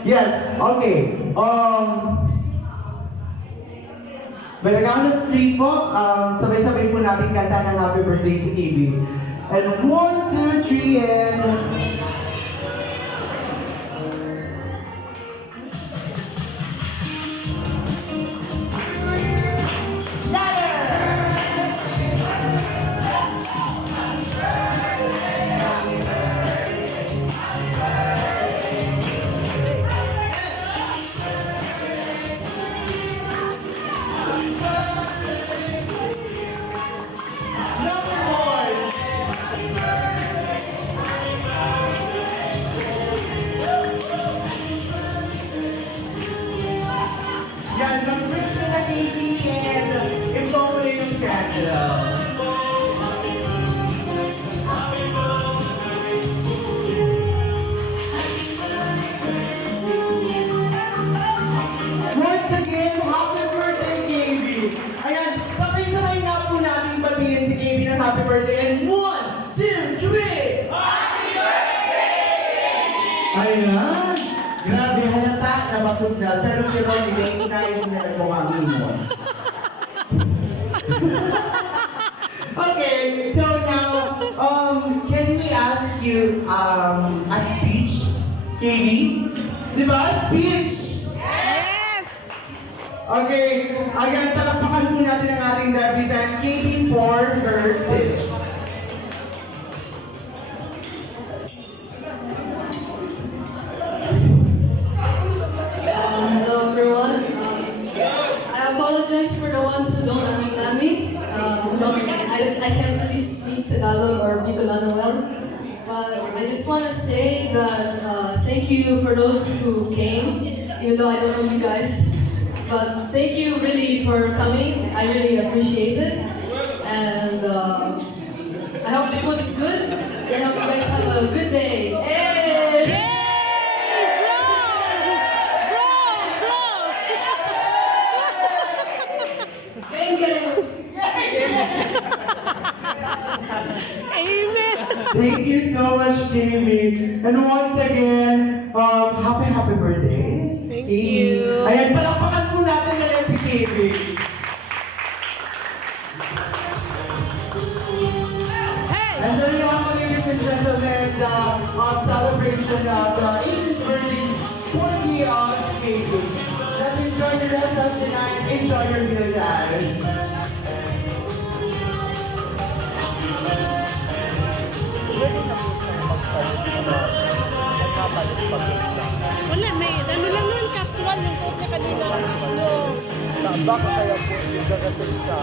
Yes, okay. By the count of 3 po, sabay-sabay po natin kanta ng happy birthday si KB. And 1, 2, 3, and... Yan, mag-wish na na KB and ito mo na yung candle. Once again, happy birthday KB! Ayan, sabay-sabay nga po natin batiin si KB ng happy birthday and 1, 2, 3! Happy birthday KB! Ayan! Grabe, halata na masugnal, pero si Ronnie, dahil na nagmukhang mo. Okay, so now, can we ask you a speech, KB? Diba? Speech! Yes! Okay, again, talakpakan po natin ang ating Davidan, KB for her speech. Hello everyone. I apologize for the ones who don't understand me. I can't really speak Tagalog or Bicolano well. But I just want to say that thank you for those who came, even though I don't know you guys. But thank you really for coming. I really appreciate it. And I hope the food's good. And I hope you guys have a good day. Hey! Amen! Thank you so much, KB. And once again, happy birthday. Thank KB. you. Ayan, palakpakan po natin na si KB. Hey! And so you want ladies and gentlemen, celebration of the 80th birthday 40 of KB. Let's enjoy the rest of the night. Enjoy your meal, guys. Wala, may ano lang nun, casual yung suot niya kanina. Baka kaya po yung gagasin siya.